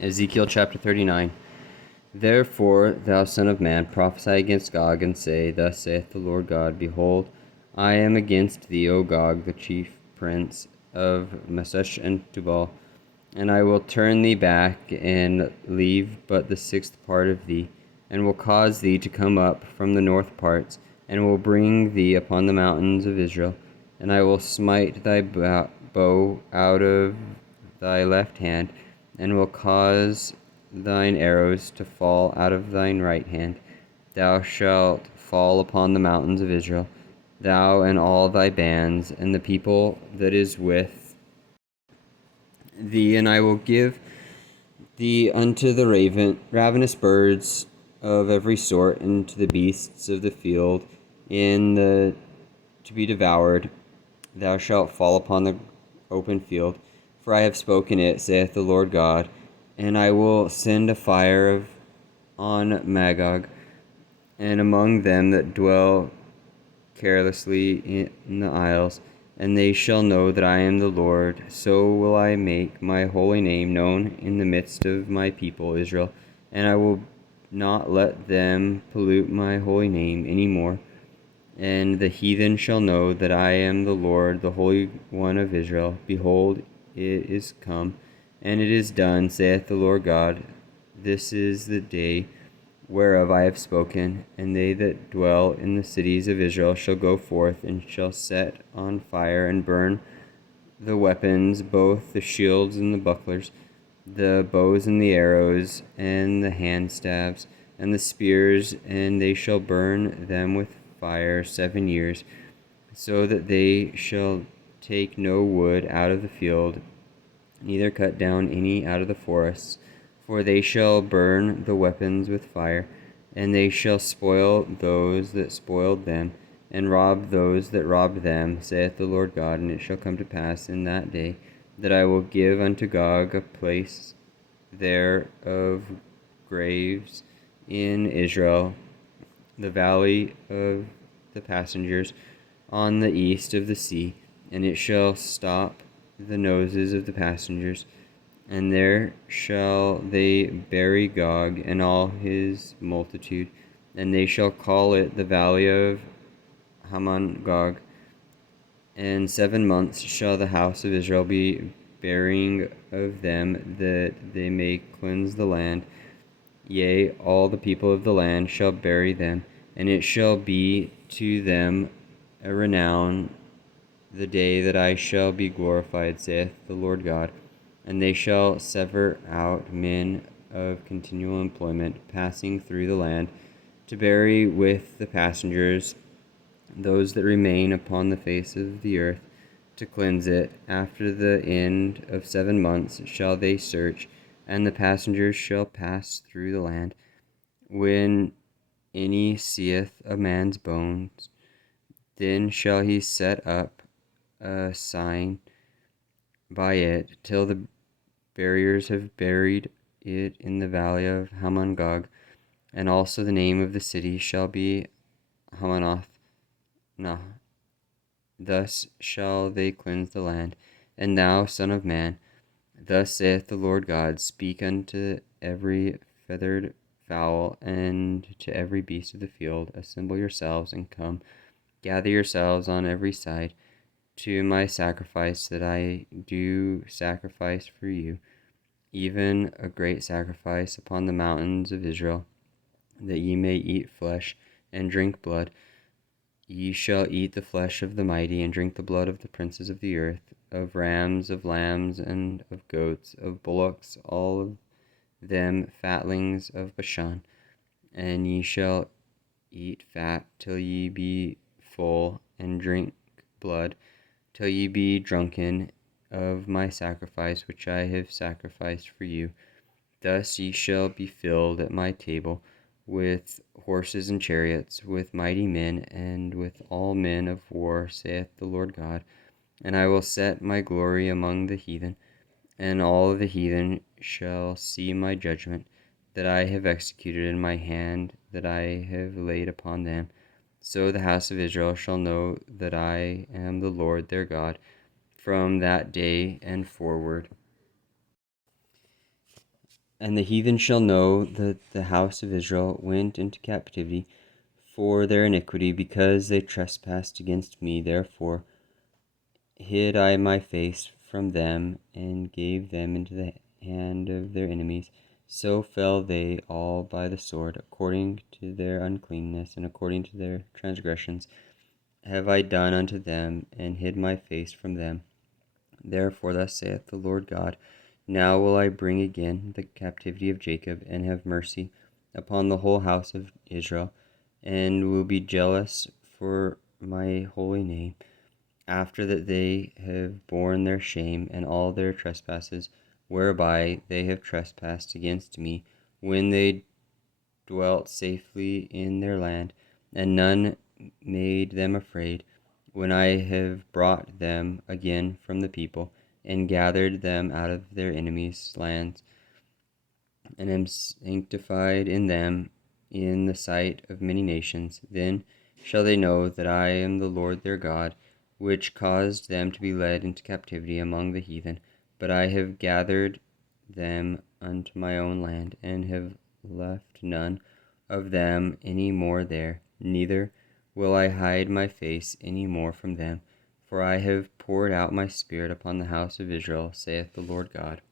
Ezekiel chapter 39. Therefore, thou son of man, prophesy against Gog, and say, Thus saith the Lord God, Behold, I am against thee, O Gog, the chief prince of Meshech and Tubal, and I will turn thee back, and leave but the sixth part of thee, and will cause thee to come up from the north parts, and will bring thee upon the mountains of Israel, and I will smite thy bow out of thy left hand, and will cause thine arrows to fall out of thine right hand. Thou shalt fall upon the mountains of Israel, thou and all thy bands, and the people that is with thee, and I will give thee unto the ravenous birds of every sort, and to the beasts of the field, to be devoured. Thou shalt fall upon the open field, for I have spoken it, saith the Lord God. And I will send a fire on Magog, and among them that dwell carelessly in the isles, and they shall know that I am the Lord. So will I make my holy name known in the midst of my people Israel, and I will not let them pollute my holy name any more. And the heathen shall know that I am the Lord, the Holy One of Israel. Behold, it is come, and it is done, saith the Lord God. This is the day whereof I have spoken, and they that dwell in the cities of Israel shall go forth, and shall set on fire and burn the weapons, both the shields and the bucklers, the bows and the arrows, and the hand staves, and the spears, and they shall burn them with fire 7 years, so that they shall take no wood out of the field, neither cut down any out of the forests. For they shall burn the weapons with fire, and they shall spoil those that spoiled them, and rob those that robbed them, saith the Lord God. And it shall come to pass in that day that I will give unto Gog a place there of graves in Israel, the valley of the passengers, on the east of the sea, and it shall stop the noses of the passengers, and there shall they bury Gog and all his multitude, and they shall call it the valley of Hamon-Gog. And 7 months shall the house of Israel be burying of them, that they may cleanse the land. Yea, all the people of the land shall bury them, and it shall be to them a renown the day that I shall be glorified, saith the Lord God. And they shall sever out men of continual employment, passing through the land, to bury with the passengers those that remain upon the face of the earth, to cleanse it. After the end of 7 months shall they search, and the passengers shall pass through the land. When any seeth a man's bones, then shall he set up a sign by it, till the buriers have buried it in the valley of Hamon-Gog. And also the name of the city shall be Hamonoth. Thus shall they cleanse the land. And thou, son of man, thus saith the Lord God, speak unto every feathered fowl, and to every beast of the field, assemble yourselves, and come, gather yourselves on every side, to my sacrifice that I do sacrifice for you, even a great sacrifice upon the mountains of Israel, that ye may eat flesh and drink blood. Ye shall eat the flesh of the mighty, and drink the blood of the princes of the earth, of rams, of lambs, and of goats, of bullocks, all of them fatlings of Bashan. And ye shall eat fat till ye be full, and drink blood till ye be drunken of my sacrifice which I have sacrificed for you. Thus ye shall be filled at my table, with horses and chariots, with mighty men, and with all men of war, saith the Lord God. And I will set my glory among the heathen, and all the heathen shall see my judgment, that I have executed in my hand, that I have laid upon them. So the house of Israel shall know that I am the Lord their God, from that day and forward. And the heathen shall know that the house of Israel went into captivity for their iniquity, because they trespassed against me. Therefore hid I my face from them, and gave them into the hand of their enemies. So fell they all by the sword, according to their uncleanness, and according to their transgressions have I done unto them, and hid my face from them. Therefore thus saith the Lord God, now will I bring again the captivity of Jacob, and have mercy upon the whole house of Israel, and will be jealous for my holy name, after that they have borne their shame and all their trespasses, whereby they have trespassed against me, when they dwelt safely in their land, and none made them afraid, when I have brought them again from the people, and gathered them out of their enemies' lands, and am sanctified in them in the sight of many nations. Then shall they know that I am the Lord their God, which caused them to be led into captivity among the heathen. But I have gathered them unto my own land, and have left none of them any more there, neither will I hide my face any more from them, for I have poured out my spirit upon the house of Israel, saith the Lord God.